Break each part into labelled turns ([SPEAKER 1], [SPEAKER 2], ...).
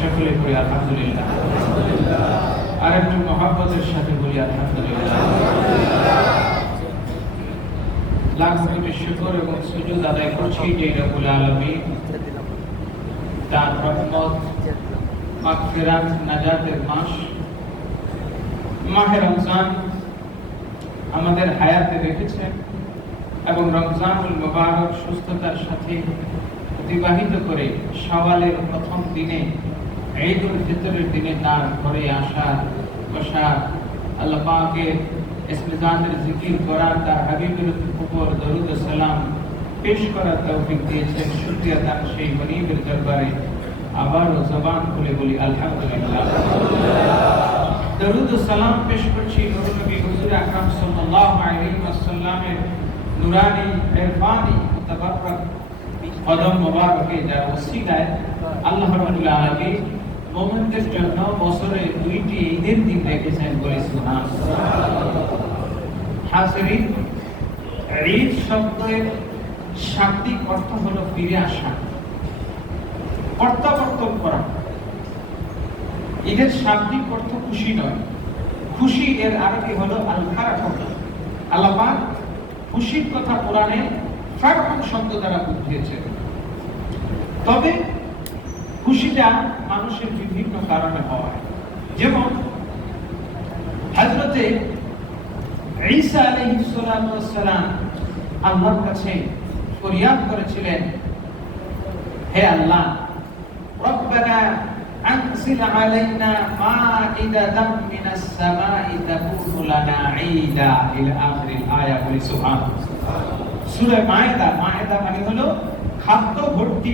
[SPEAKER 1] সকলে করি আলহামদুলিল্লাহ। আর একটু মহাব্বতের সাথে বলি আলহামদুলিল্লাহ। শুকর এবং সুযোগ আদায় করছি যে রবুল আলমী তার রহমত নাজাতের মাস, মাহে রমজান আমাদের হায়াতে রেখেছেন এবং রমজানুল মোবারক সুস্থতার সাথে অতিবাহিত করে সওয়ালের প্রথম দিনে ঈদুল ফিতরের দিনে তার ঘরে আসা, বসা, আল্লাহ পাকের ইসমিজানের জিকির করা তার হাবিবের উপর দরুদ সালাম পেশ করার তৌফিক দিয়েছেন। শুকরিয়া তার সেই গনিবের দরবারে আবারও জবান খুলে বলি, আলহামদুলিল্লাহ। দরুদ সালাম পেশ করছি নবী হুজুর আকরাম সাল্লাল্লাহু আলাইহি ওয়াসাল্লামের নুরানি ইরফানি মুতাবারক কদম মোবারকে যার ওসিলায় আল্লাহ রাব্বুল আলামিন মুমিনদের জন্য বছরে দুইটি ঈদের দিন রেখেছেন বলে হাজিরিন ঈদ শব্দের শাব্দিক অর্থ হলো ফিরে আসা। করা। ঈদের শাব্দিক অর্থ খুশি নয়। খুশি এর আরবি হলো আল ফারাহ খুশির কথা কোরআনে ফারহান শব্দ দ্বারা বুঝিয়েছে তবে খুশিটা মানুষের বিভিন্ন কারণে হয় যেমন হযরতে ঈসা আলাইহিস সালাতু ওয়াস সালাম আল্লাহর কাছে ফরিয়াদ করেছিলেন হে আল্লাহ রব্বানা أنزل علينا مائدة من السماء تكون لنا عيدا إلى آخر الآية বলি সুবহান সূরা মায়েদা মায়েদা মানে হলো খাদ্য ভর্তি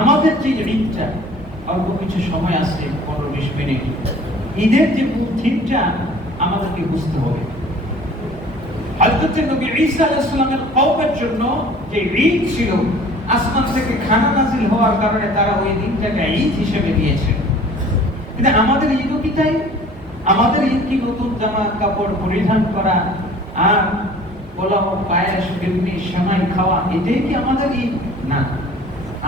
[SPEAKER 1] আমাদের যে ঈদটা অল্প কিছু সময় আছে, পনেরো বিশ মিনিট, ঈদের যে থিমটা আমাদেরকে বুঝতে হবে। নবী ঈসা আলাইহিস সালামের জন্য যে ছিল, আসমান থেকে খানা নাজিল হওয়ার কারণে তারা ওই দিনটাকে ঈদ হিসেবে নিয়েছে কিন্তু আমাদের ঈদও কি তাই? আমাদের ঈদ কি নতুন জামা কাপড় পরিধান করা আর পোলাও, পায়েস বিরুনি সেমাই খাওয়া, এটাই কি আমাদের ঈদ? না।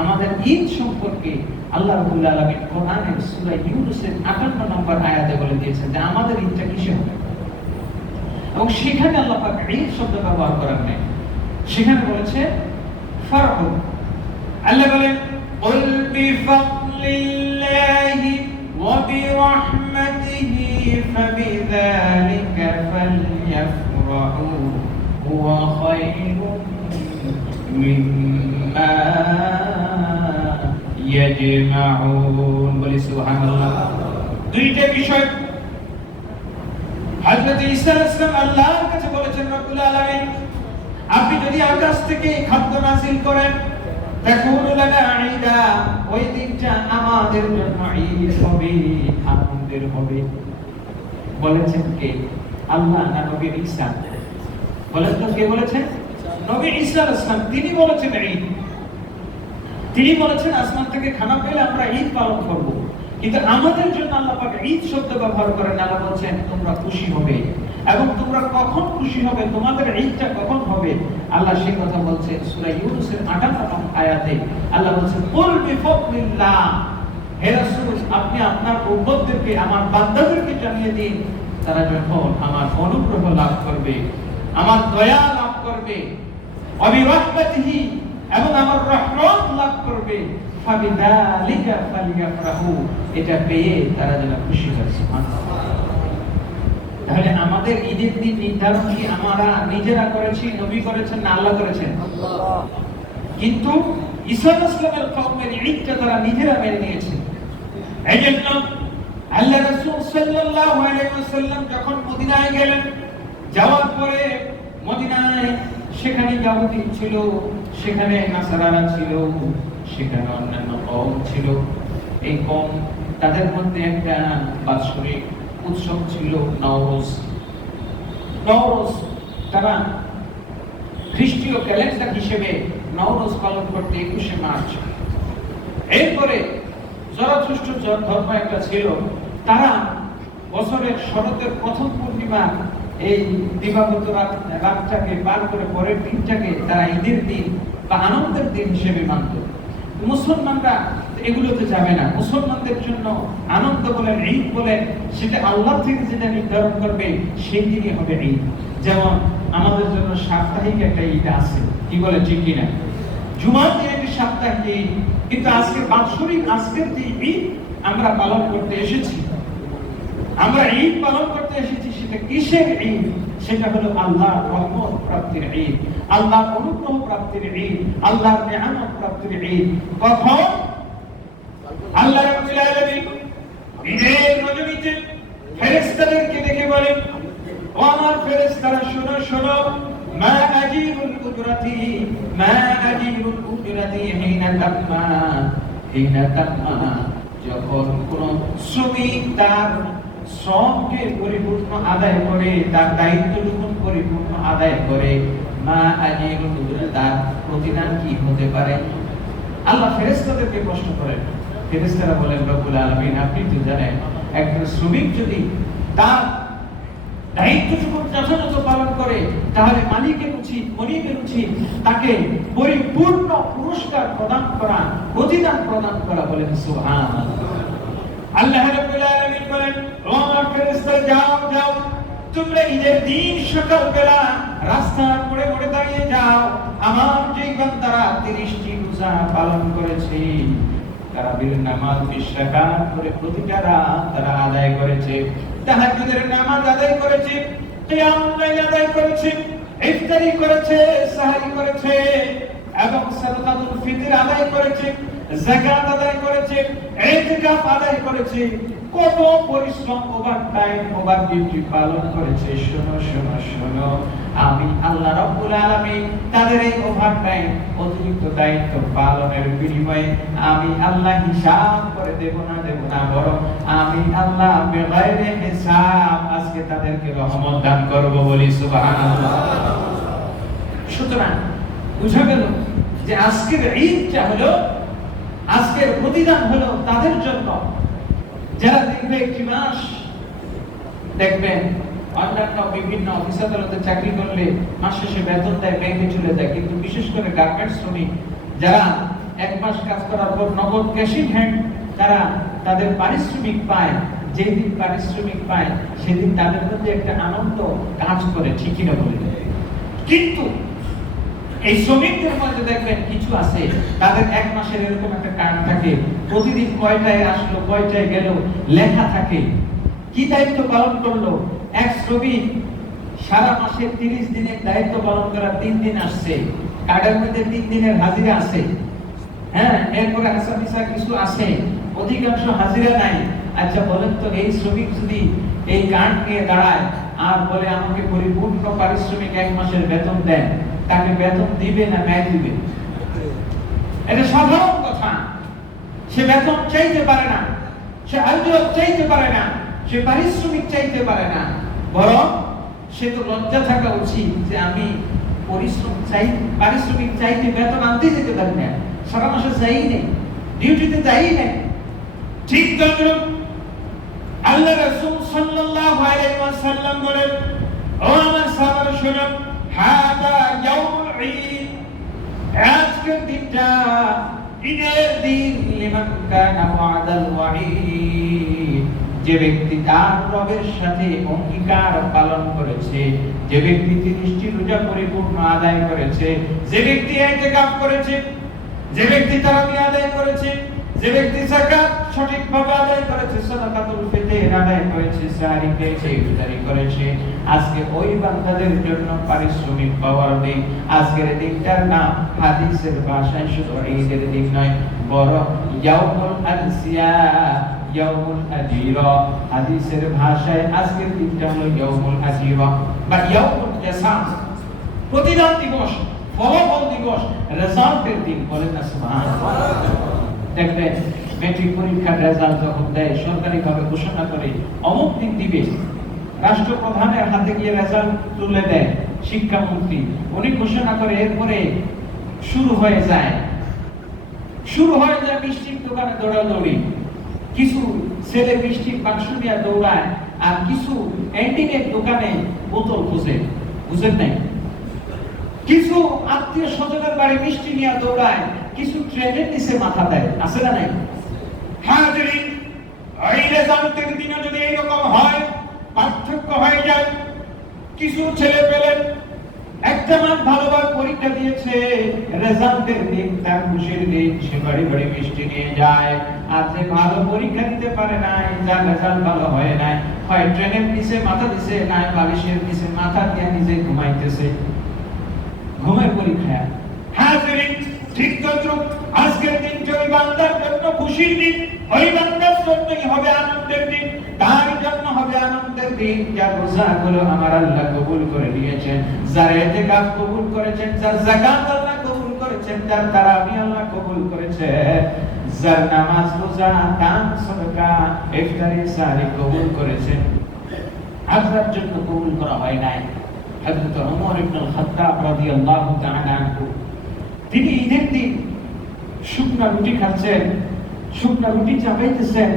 [SPEAKER 1] আমাদের ঈদ সম্পর্কে আল্লাহ রাব্বুল আলামিন কোরআনের সূরা ইউনূসের 58 নম্বর আয়াতে বলে দিয়েছেন যে আমাদের ঈদটা কিসে হবে এবং সেখানে আল্লাহ পাক ঈদ শব্দ ব্যবহার করেন নাই সেখানে বলেছে ফারহ আল্লাহ বলেন قل بفضل الله وبرحمته فبذلك فليفرحوا هو خير مما ইয়াজমাউন বলি সুবহানাল্লাহ। দুইটা বিষয়। হযরত ঈসা আলাইহিস আল্লাহর কাছে বলেছেন, রব্বুল আলামিন, আপনি যদি আকাশ থেকে খাদ্য নাজিল করেন, তাকুনু লানা ওই দিনটা আমাদের জন্য ঈদ হবে আনন্দের হবে। বলেছেন কে? আল্লাহ না নবী ঈসা? বলেন কে বলেছেন নবী ঈসা আলাইহিস তিনি বলেছেন ঈদ। তিনি বলেছেন, আসমান থেকে খানা পেলে আমরা ঈদ পালন করব। কিন্তু আমাদের জন্য আল্লাহ পাক ঈদ শব্দ ব্যবহার করেন, আল্লাহ বলছেন, তোমরা খুশি হবে। এবং তোমরা কখন খুশি হবে, তোমাদের ঈদটা কখন হবে? আল্লাহ সে কথা বলছেন, সূরা ইউনূসের 58 নং আয়াতে। আল্লাহ বলছেন, কুল বিফদলিল্লাহ। হে রাসূল, আপনি আপনার উম্মতদেরকে, আমার বান্দাদেরকে জানিয়ে দিন, তারা যখন আমার অনুগ্রহ লাভ করবে, আমার দয়া লাভ করবে। অবিরাহমাতিহি এবং আমার রহমত লাভ করবে। ফাবিদালিকা ফালিয়াফরাহু এটা পেয়ে তারা যেন খুশি হয় সুবহানাল্লাহ। তাহলে আমাদের ঈদের দিন নির্ধারণ কি আমরা নিজেরা করেছি নবী করেছেন না আল্লাহ করেছেন? কিন্তু ঈসা ইসলামের কওমের ঈদটা তারা নিজেরা মেনে নিয়েছে। এই জন্য আল্লাহ রাসূল সাল্লাল্লাহু আলাইহি ওয়াসাল্লাম যখন মদিনায় গেলেন যাওয়ার পরে মদিনায় সেখানে ইয়াহুদি ছিল সেখানে নাসারারা ছিল, সেখানে অন্যান্য কওম ছিল। এই কম তাদের মধ্যে একটা বাৎসরিক উৎসব ছিল নওরোজ। নওরোজ তারা খ্রিস্টীয় ক্যালেন্ডার হিসেবে নওরোজ পালন করতে একুশে মার্চ। এরপরে জরাথুষ্ট ধর্ম একটা ছিল, তারা বছরের শরতের প্রথম পূর্ণিমা এই দিবাগত রাত, রাতটাকে পার করে পরের দিনটাকে তারা ঈদের দিন বা আনন্দের দিন হিসেবে মানত। মুসলমানরা এগুলোতে যাবে না। মুসলমানদের জন্য আনন্দ বলেন ঈদ বলেন সেটা আল্লাহ থেকে যেটা নির্ধারণ করবে, সেই দিনই হবে ঈদ। যেমন আমাদের জন্য সাপ্তাহিক একটা ঈদ আছে। কি বলে, ঠিক কিনা? জুমার দিন একটি সাপ্তাহিক ঈদ। কিন্তু আজকে বাৎসরিক, আজকের যে ঈদ আমরা পালন করতে এসেছি। আমরা ঈদ পালন করতে এসেছি কিসের ঈদ? সেটা হলো আল্লাহর রহমত প্রাপ্তির ঈদ। আল্লাহর অনুগ্রহ প্রাপ্তির ঈদ। আল্লাহর নিয়ামত প্রাপ্তির ঈদ। কখন? আল্লাহ রাব্বুল আলামিন ঈদের দেখে বলেন, ও আমার ফেরেশতারা, শোনো শোনো। যখন কোন শ্রমিক তার শ্রমকে পরিপূর্ণ আদায় করে, তার দায়িত্বটুকু পরিপূর্ণ আদায় করে, মা তার প্রতিদান কি হতে পারে? আল্লাহ ফেরেশতাদেরকে প্রশ্ন করেন। ফেরেশতারা বলেন, রব্বুল আলামিন, আপনি তো জানেন, একজন শ্রমিক যদি তার যথাযথ পালন করে, তাহলে মালিকের উচিত উচিত, তাকে পরিপূর্ণ পুরস্কার প্রদান করা, প্রতিদান প্রদান করা বলেন সুবহান আল্লাহ রাব্বুল আলামিন বলেন যাও যাও। তোমরা ঈদের দিন সকালবেলা রাস্তার মোড়ে মোড়ে দাঁড়িয়ে যাও। আমার যে বান্দারা তিরিশটি রোজা পালন করেছে, তারা নামাজ বিশ্বাকাত করে প্রতিটা রাত তারা আদায় করেছে। তাহাজ্জুদের নামাজ আদায় করেছে আদায় করেছে, ইফতারি করেছে, সাহরি করেছে, এবং ফিতর আদায় করেছে, যাকাত আদায় করেছে, ইতিকাফ আদায় করেছে। কত পরিশ্রম ওভার টাইম ওভার ডিউটি পালন করেছে? শোনো শোনো শোনো। আমি আল্লাহ রাব্বুল আলামিন তাদের এই ওভার টাইম অতিরিক্ত দায়িত্ব পালনের বিনিময়ে আমি আল্লাহ হিসাব করে দেব না দেব না, বরং আমি আল্লাহ বেগাইরে হিসাব আজকে তাদেরকে রহমত দান করব বলি, সুবহানাল্লাহ। সুতরাং বুঝা গেল যে আজকের ঈদটা হলো, আজকের প্রতিদান হলো তাদের জন্য। যারা দেখবে একটি মাস, দেখবেন অন্যান্য বিভিন্ন অফিস আদালতে চাকরি করলে মাস শেষে বেতন দেয়, ব্যাংকে চলে যায়। কিন্তু বিশেষ করে গার্মেন্টস শ্রমিক, যারা এক মাস কাজ করার পর নগদ ক্যাশিং হ্যান্ড তারা তাদের পারিশ্রমিক পায়, যেদিন পারিশ্রমিক পায়, সেদিন তাদের মধ্যে একটা আনন্দ কাজ করে, ঠিকই না বলে? কিন্তু এই শ্রমিকদের মধ্যে দেখবেন কিছু আছে, তাদের এক মাসের এরকম একটা কার্ড থাকে, প্রতিদিন কয়টায় আসলো, কয়টায় গেল, লেখা থাকে। কি দায়িত্ব পালন করল? এক শ্রমিক সারা মাসের তিরিশ দিনের দায়িত্ব পালন করা তিন দিন আসছে, কার্ডের মধ্যে তিন দিনের হাজিরা আছে। হ্যাঁ এরপরে হাসান হিসা কিছু আছে, অধিকাংশ হাজিরা নাই। আচ্ছা বলেন তো, এই শ্রমিক যদি এই কার্ড নিয়ে দাঁড়ায়, আর বলে আমাকে পরিপূর্ণ পারিশ্রমিক এক মাসের বেতন দেন তাকে বেতন দিবে না ন্যায় দিবে? এটা সাধারণ কথা। সে বেতন চাইতে পারে না। সে আয়োজক চাইতে পারে না। সে পারিশ্রমিক চাইতে পারে না। বরং সে তো লজ্জা থাকা উচিত যে আমি পরিশ্রম চাই, পারিশ্রমিক চাইতে বেতন আনতে যেতে পারি না। সারা মাসে যাই নেই ডিউটিতে যাই নেই ঠিক তদ্রুপ আল্লাহ রাসূল সাল্লাল্লাহু আলাইহি ওয়াসাল্লাম বলেন, ও আমার সাহাবারা শুনুন আজকের দিনটা ঈদের দিন লিমান কানা ওয়াদাল যে ব্যক্তি তার রবের সাথে অঙ্গীকার পালন করেছে, যে ব্যক্তি তিরিশটি রোজা পরিপূর্ণ আদায় করেছে, যে ব্যক্তি ইতিকাফ করেছে, যে ব্যক্তি তারাবি আদায় করেছে, যে ব্যক্তি যাকাত সঠিকভাবে আদায় করেছে ফিতর আদায় করেছে সাহারি খেয়েছে ইফতারি করেছে। আজকে ওই বান্দাদের জন্য পারিশ্রমিক পাওয়ার দিন। আজকের দিনটার নাম হাদিসের ভাষায় শুধু ঈদের দিন নয় বড় ইয়াউমুল আনসিয়া, ইয়াউমুল আজিরা। হাদিসের ভাষায় আজকের দিনটা হলো ইয়াউমুল আজিরা। বা ইয়াউমুল জাসা প্রতিদান দিবস, ফলাফল দিবস, রেজাল্টের দিন বলেন না, সুবহানাল্লাহ। দেখবেন মেট্রিক পরীক্ষার রেজাল্ট যখন দেয়, সরকারিভাবে ঘোষণা করে অমুক দিন দিবে। রাষ্ট্রপ্রধানের হাতে গিয়ে রেজাল্ট তুলে দেয় শিক্ষামন্ত্রী। উনি ঘোষণা করে, এরপরে শুরু হয়ে যায়। শুরু হয়ে যায় মিষ্টির দোকানে দৌড়াদৌড়ি। কিছু ছেলে মিষ্টির বাক্স নিয়ে দৌড়ায় আর কিছু এন্ডিং এর দোকানে বোতল খুঁজে। বুঝেন নাই? কিছু আত্মীয় স্বজনের বাড়ি মিষ্টি নিয়ে দৌড়ায়, কিছু ট্রেনের নিচে মাথা দেয়। আছে না নাই? ছেলে পরীক্ষা দিয়েছে বাড়ি বাড়ি মিষ্টি নিয়ে যায়। আর ভালো পরীক্ষা দিতে পারে নাই রেজাল্ট ভালো হয় নাই, হয় ট্রেনের মাথা দিছে, নাই মাথা দিয়ে নিজে ঘুমাইতেছে। পরীক্ষা ঠিক তদ্রুপ আজকের দিনটা ওই বান্দার জন্য খুশির দিন, ওই বান্দার জন্যই হবে আনন্দের দিন, তার জন্য হবে আনন্দের দিন যা রোজাগুলো আমার আল্লাহ কবুল করে নিয়েছেন, যার এতেকাফ কবুল করেছেন, যার যাকাত আল্লাহ কবুল করেছেন, যার তারাবি আল্লাহ কবুল করেছে যার নামাজ, রোজা, দান, সদকা, ইফতারি, সারি কবুল করেছেন। আপনার জন্য কবুল করা হয় নাই। হযরত ওমর ইবনে খাত্তাব রাদিয়াল্লাহু তাআলা আনহু তিনি ঈদের দিন শুকনা রুটি খাচ্ছেন, শুকনা রুটি চাপাইতেছেন,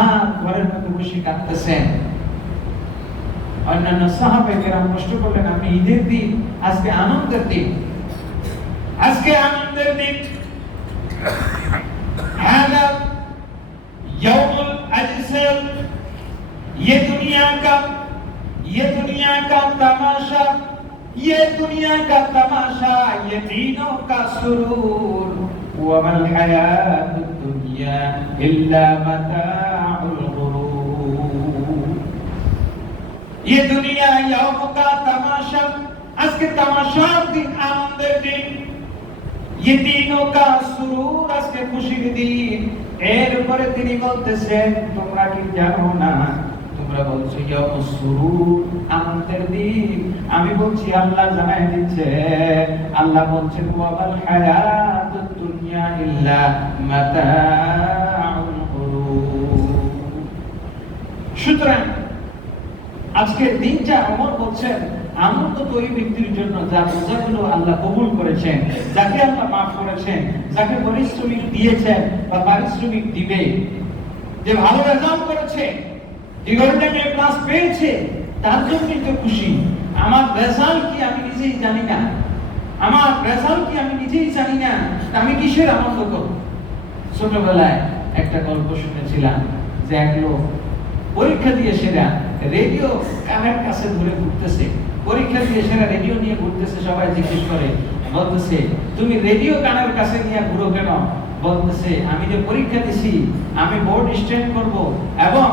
[SPEAKER 1] আর ঘরের মধ্যে বসে কাঁদতেছেন। অন্যান্য সাহাবাহিকেরা কষ্ট করলেন আপনি ঈদের দিন, আজকে আনন্দের দিন। আজকে আনন্দের দিন। यौमुल अजसल ये दुनिया का ये दुनिया का तमाशा ये दुनिया का तमाशा ये दीनों का सुरूर वमल हयात दुनिया इल्ला मताउल गुरूर ये दुनिया यौम का तमाशा আজকে তামাশার দিন আনন্দের দিন ये तीनों का सुरूर আজকে খুশির দিন এরপরে তিনি বলতেছেন তোমরা কি জানো না বলছো আমি বলছি, আল্লাহ জানাই দিচ্ছে। আল্লাহ মাতাউল সুতরাং দিনটা বলছেন আনন্দ তো ওই ব্যক্তির জন্য রোজাগুলো আল্লাহ কবুল করেছেন, যাকে আল্লাহ মাফ করেছেন, যাকে পারিশ্রমিক দিয়েছেন বা পারিশ্রমিক দিবে। যে ভালো রেজাল্ট করেছে ক্লাস পেয়েছে, তার জন্যই তো খুশি। আমার রেজাল্ট কি আমি নিজেই জানি না। আমার রেজাল্ট কি আমি নিজেই জানি না আমি কিসের আনন্দ করব? ছোটবেলায় একটা গল্প শুনেছিলাম যে এক লোক পরীক্ষা দিয়ে সেরা রেডিও কানের কাছে ধরে ঘুরতেছে। পরীক্ষা দিয়ে সেরা রেডিও নিয়ে ঘুরতেছে, সবাই জিজ্ঞেস করে, বলতেছে, তুমি রেডিও কানের কাছে নিয়ে ঘুরো কেন? বলতেছে, আমি যে পরীক্ষা দিছি, আমি বোর্ড স্ট্যান্ড করব এবং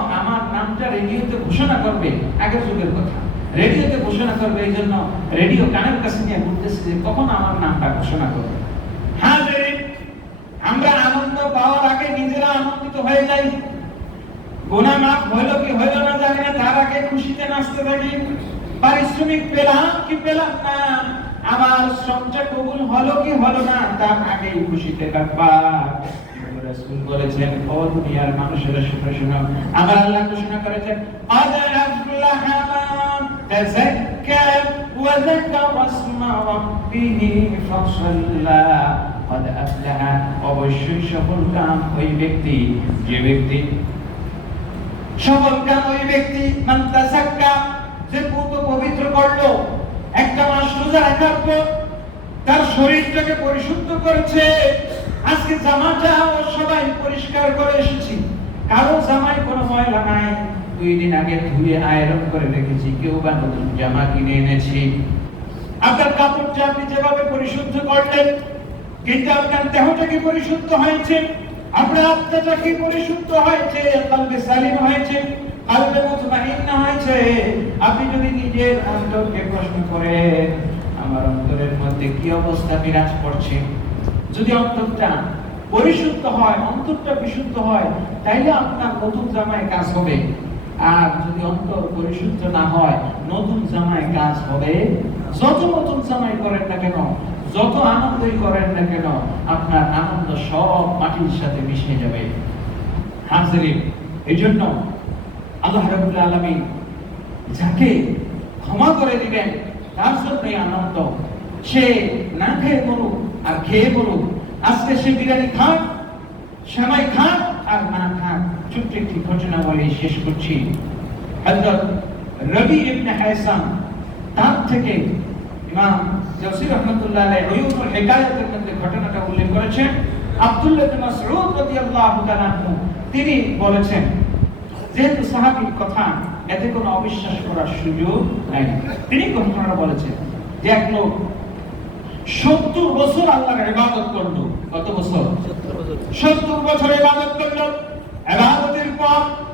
[SPEAKER 1] নামটা রেডিওতে ঘোষণা করবে আগের যুগের কথা। রেডিওতে ঘোষণা করবে এই জন্য রেডিও কানের কাছে নিয়ে ঘুরতেছে যে কখন আমার নামটা ঘোষণা করবে। হ্যাঁ আমরা আনন্দ পাওয়ার আগে নিজেরা আনন্দিত হয়ে যাই। গোনা মাফ হইল কি হইল না জানি না, তার আগে খুশিতে নাচতে থাকি। পারিশ্রমিক পেলাম কি পেলাম না, আমার শ্রমটা কবুল হলো কি হলো না, তার আগেই খুশিতে কাটবা রাসূল বলেছেন ও দুনিয়ার মানুষেরা শুনে শুনো আমার আল্লাহ ঘোষণা করেছেন قد أفلح من تزكى وذكر اسم ربه فصلى قد أفلح অবশ্যই সফল কাম ওই ব্যক্তি যে ব্যক্তি সফল কাম ওই ব্যক্তি মান তাসাক্কা যে পুত পবিত্র করলো একটা মাস রোজা রাখার পর তার শরীরটাকে পরিশুদ্ধ করেছে আজকে জামাটা সবাই পরিষ্কার করে এসেছি। কারও জামায় কোনো ময়লা নাই। দুই দিন আগে ধুয়ে আয়রন করে রেখেছি। কেউ বা নতুন জামা কিনে এনেছি। আপনার কাপড়টা আপনি যেভাবে পরিশুদ্ধ করলেন, কিন্তু আপনার দেহটা কি পরিশুদ্ধ হয়েছে? আপনার আত্মাটা কি পরিশুদ্ধ হয়েছে? কলবে সালিম হয়েছে, কলবে মুতমাইন্না হয়েছে। আপনি যদি নিজের অন্তরকে প্রশ্ন করেন, আমার অন্তরের মধ্যে কি অবস্থা বিরাজ করছে? যদি অন্তরটা পরিশুদ্ধ হয়, অন্তরটা বিশুদ্ধ হয়, তাইলে আপনার নতুন জামায় কাজ হবে। আর যদি অন্তর পরিশুদ্ধ না হয়, নতুন জামায় কাজ হবে। যত নতুন জামাই করেন না কেন, যত আনন্দই করেন না কেন, আপনার আনন্দ সব মাটির সাথে মিশে যাবে। হাজিরিন এই জন্য আল্লাহ রাবুল আলমী যাকে ক্ষমা করে দিবেন, তার জন্যই আনন্দ। সে না খেয়ে মরুক আর খেয়ে মরুক। আজকে সে বিরিয়ানি খান সেমাই খান আর না খান ছোট্ট একটি ঘটনা বলে শেষ করছি। হযরত রবি ইবনে হাইসাম তার থেকে ইমাম জসির রহমতুল্লাহ আলাইহি উয়ুনুল হিকায়াতের মধ্যে ঘটনাটা উল্লেখ করেছেন। আব্দুল্লাহ ইবনে মাসউদ রাদিয়াল্লাহু তাআলা তিনি বলেছেন, যেহেতু সাহাবীর কথা, এতে কোনো অবিশ্বাস করার সুযোগ নাই। তিনি ঘটনাটা বলেছেন যে, এক লোক সত্তর বছর আল্লাহর ইবাদত করল। কত বছর? সত্তর বছর ইবাদত করল। ইবাদতের পর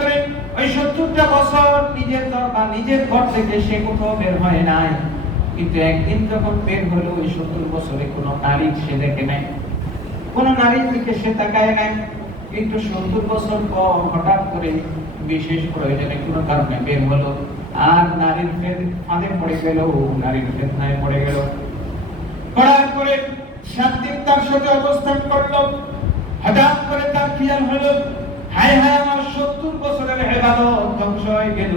[SPEAKER 1] করে ওই সত্তরটা বছর নিজের নিজের ঘর থেকে সে কোথাও বের হয় নাই। কিন্তু একদিন যখন বের হলো, ওই সত্তর বছরে কোনো নারী সে দেখে নাই। কোনো নারীর দিকে সে তাকায় নাই। কিন্তু সত্তর বছর পর হঠাৎ করে বিশেষ প্রয়োজনে কোনো কারণে বের হলো। আর নারীর ফাঁদে পড়ে গেল, নারীর ফেতনায় পড়ে গেল। পড়ার পরে সাত দিন তার সাথে অবস্থান করল। হঠাৎ করে তার খেয়াল হলো, হায় হায়, আমার সত্তর বছরের হেবাদত ধ্বংস হয়ে গেল।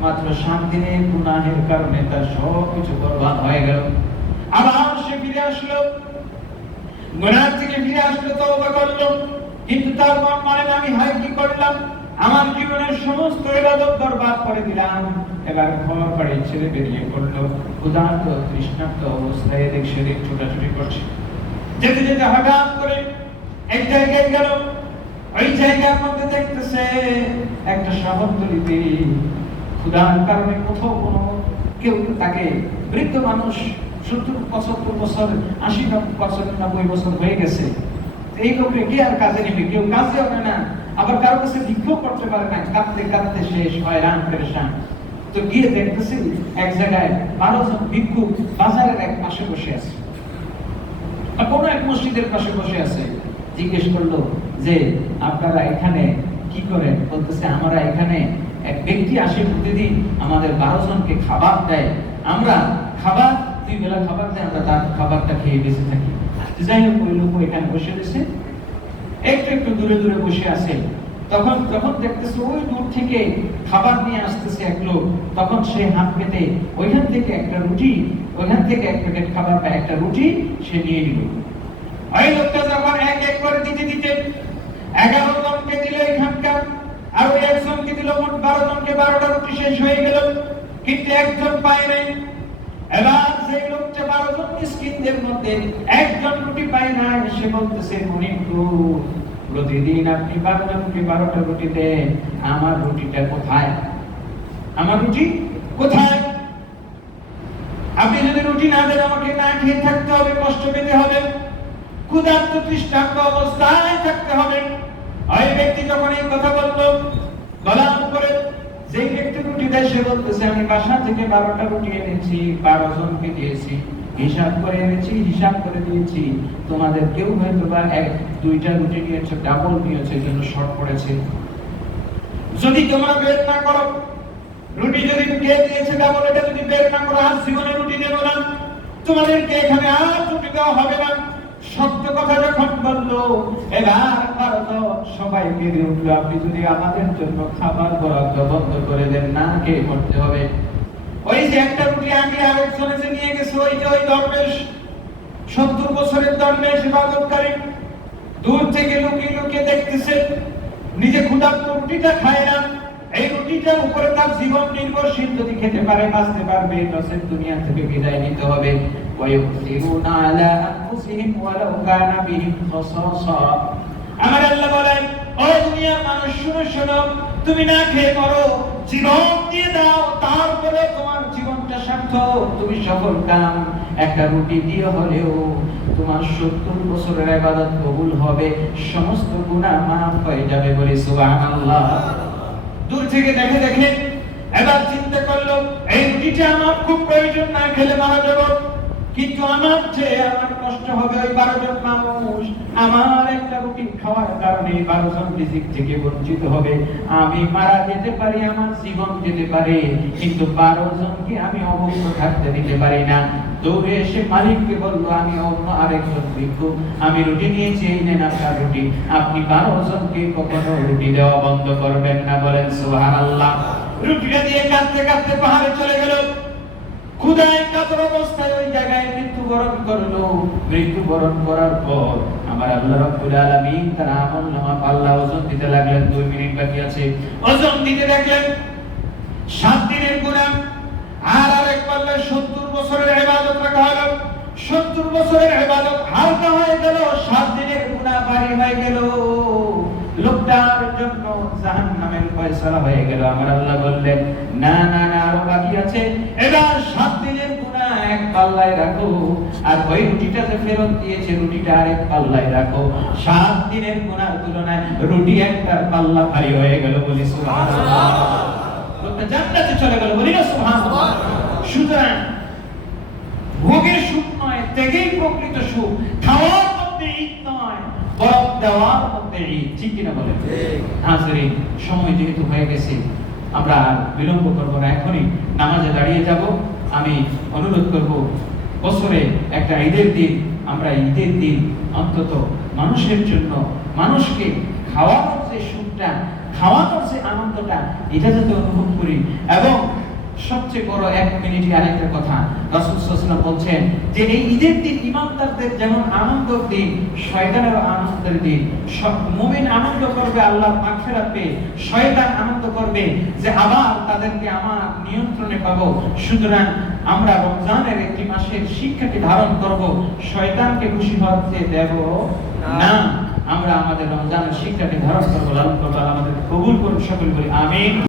[SPEAKER 1] মাত্র সাত দিনের গুনাহের কারণে তার সব কিছু বরবাদ হয়ে গেল। আবার সে ফিরে আসলো। গুনাহ থেকে ফিরে আসলো, তওবা করল। কিন্তু তার মানে আমি হায়, কি করলাম? আমার জীবনের সমস্ত ইবাদত বরবাদ করে দিলাম। এবার ঘর বাড়ি ছেড়ে বেরিয়ে পড়ল। ক্ষুধার্ত তৃষ্ণার্ত অবস্থায় এদিক সেদিক ছোটাছুটি করছে। যেতে যেতে হঠাৎ করে এক জায়গায় গেল। ওই জায়গার মধ্যে দেখতেছে একটা শহরতলিতে ক্ষুধার কারণে কোথাও কোনো কেউ তাকে বৃদ্ধ মানুষ সত্তর পঁচাত্তর বছর, আশি নব্বই বছর নব্বই বছর হয়ে গেছে। এই লোকে কি আর কাজে নেবে? কেউ কাজে হবে না। আবার কারও কাছে ভিক্ষও করতে পারে না, কাঁদতে কাঁদতে শেষ হয়, রান পেরেশান তো গিয়ে দেখতেছি এক জায়গায় বারো জন ভিক্ষু বাজারের এক পাশে বসে আছে। কোনো এক মসজিদের পাশে বসে আছে। জিজ্ঞেস করল যে, আপনারা এখানে কি করেন? বলতেছে, আমরা এখানে এক ব্যক্তি আসে প্রতিদিন আমাদের বারো জনকে খাবার দেয়। আমরা খাবার, দুই বেলা খাবার দেয়, আমরা তার খাবারটা খেয়ে বেঁচে থাকি। যাই হোক, ওই লোক এখানে বসে রয়েছে। একটু একটু দূরে দূরে বসে আছে। তখন যখন দেখতেছে ওই দূর থেকে খাবার নিয়ে আসতেছে এক লোক। তখন সে হাত পেতে ওইখান থেকে একটা রুটি, ওইখান থেকে এক প্যাকেট খাবার বা একটা রুটি সে নিয়ে নিল। ওই লোকটা যখন এক এক করে দিতে দিতে এগারো জনকে দিল এখানকার, আর ওই একজনকে দিল মোট বারো জনকে, বারোটা রুটি শেষ হয়ে গেল। কিন্তু একজন পায় নাই। এবার সেই লোকটা বারো জন মিসকিনদের মধ্যে একজন রুটি পায় না, সে বলতেছে গরিব প্রতিদিন আপনি বারোটা রুটি দেন, আমার রুটিটা কোথায়? আমার রুটি কোথায়? আপনি যদি রুটি না দেন, আমাকে না খেয়ে থাকতে হবে, কষ্ট পেতে হবে। ক্ষুধার্ত, তৃষ্ণার্ত অবস্থায় থাকতে হবে। ওই ব্যক্তি যখন এই কথা বলল গলাম করে যেই ব্যক্তি রুটি দেয়, সে বলতেছে, আমি বাসা থেকে বারোটা রুটি এনেছি, বারো জনকে দিয়েছি। হিসাব করে এনেছি, হিসাব করে দিয়েছি। তোমাদের কেউ হয়তো বা এক, দুইটা রুটি নিয়েছে ডাবল নিয়েছে জন্য শর্ট পড়েছে। যদি তোমরা বের না করো, রুটি যদি কে দিয়েছে ডাবল এটা যদি বের না করো আজ জীবনে রুটি দেবো না। তোমাদেরকে এখানে আর রুটি দেওয়া হবে না। সত্য কথা যখন বলল, এবার ভারত সবাই কেঁদে উঠল। আপনি যদি আমাদের জন্য খাবার বরাদ্দ বন্ধ করে দেন, না কে করতে হবে। ওই যে একটা রুটি আগে আরেকজন এসে নিয়ে গেছে, ওই যে ওই দরবেশ, সত্তর বছরের দরবেশ, ইবাদতকারী। দূর থেকে লুকিয়ে লুকিয়ে দেখতেছে, নিজে ক্ষুধার্ত রুটিটা খায় না। এই রুটিটার উপরে তার জীবন নির্ভরশীল, যদি খেতে পারে, বাঁচতে পারবে নসের দুনিয়া থেকে বিদায় নিতে হবে। একটা রুটি দিয়ে হলেও তোমার সত্তর বছরের আবাদত কবুল হবে, সমস্ত গুণা মাফ হয়ে যাবে বলে সুবহানাল্লাহ। দূর থেকে দেখে দেখে এবার চিন্তা করল, এই রুটিটা আমার খুব প্রয়োজন, না খেলে মারা যাব। কিন্তু আমার চেয়ে আমার কষ্ট হবে ওই বারো জন মানুষ। আমার একটা রুটি খাওয়ার কারণে বারো জন থেকে বঞ্চিত হবে। আমি মারা যেতে পারি, আমার জীবন যেতে পারে, কিন্তু বারো জনকে আমি অবশ্য থাকতে দিতে পারি না। দৌড়ে এসে মালিককে বলল, আমি অন্য আরেকজন আমি রুটি নিয়েছি, এই নেন আপনার রুটি। আপনি বারো জনকে কখনো রুটি দেওয়া বন্ধ করবেন না। বলেন সুহান আল্লাহ রুটিটা দিয়ে কাঁদতে কাঁদতে পাহাড়ে চলে গেল। ক্ষুদায় কাতর অবস্থায় ওই জায়গায় মৃত্যুবরণ করল। মৃত্যুবরণ করার পর আমার আল্লাহ রাব্বুল আলামিন তার আমল নামা পাল্লা ওজন দিতে লাগলেন দুই মিনিট বাকি আছে। ওজন দিতে দেখলেন সাত দিনের গুনাহ। আর আরেক পাল্লা সত্তর বছরের ইবাদত রাখা হলো। সত্তর বছরের ইবাদত হালকা হয়ে গেল সাত দিনের গুনাহ ভারী হয়ে গেল। লোকটার জন্য জাহান্নামের ফয়সালা হয়ে গেল। আমার আল্লাহ বললেন না না না আরও বাকি আছে। এবার সাত দিনের গুনাহ এক পাল্লায় রাখো। আর ওই রুটিটা যে ফেরত দিয়েছে রুটিটা আরেক পাল্লায় রাখো। সাত দিনের গুনার তুলনায় রুটি একটা পাল্লা ভারী হয়ে গেল বলি সুবহানাল্লাহ। জান্নাতে চলে গেল বলি না সুবহানাল্লাহ। সুতরাং ভোগের সুখ নয় ত্যাগেই প্রকৃত সুখ। খাওয়ার মধ্যে ঈদ নয় বরং দেওয়ার মধ্যে ঈদ। ঠিক কিনা হাজরিন সময় যেহেতু হয়ে গেছে আমরা বিলম্ব করব না, এখনই নামাজে দাঁড়িয়ে যাব। আমি অনুরোধ করব, বছরে একটা ঈদের দিন, আমরা ঈদের দিন অন্তত মানুষের জন্য, মানুষকে খাওয়ানোর যে সুখটা, খাওয়ানোর যে আনন্দটা, এটা যাতে অনুভব করি। এবং সবচেয়ে বড় এক মিনিটে আরেকটা কথা। বলছেন যে এই ঈদের দিন ইমানদারদের যেমন দিন আনন্দের দিন। মুমিন আনন্দ করবে মাগফিরাত পেয়ে শয়তান আনন্দ করবে যে আবার তাদেরকে আমার নিয়ন্ত্রণে পাবো। সুতরাং আমরা রমজানের একটি মাসের শিক্ষাকে ধারণ করব, শয়তানকে খুশি হতে দেব না। আমরা আমাদের রমজানের শিক্ষাকে ধারণ করব আল্লাহ আমাদের কবুল করুন, সকল বলি, আমিন।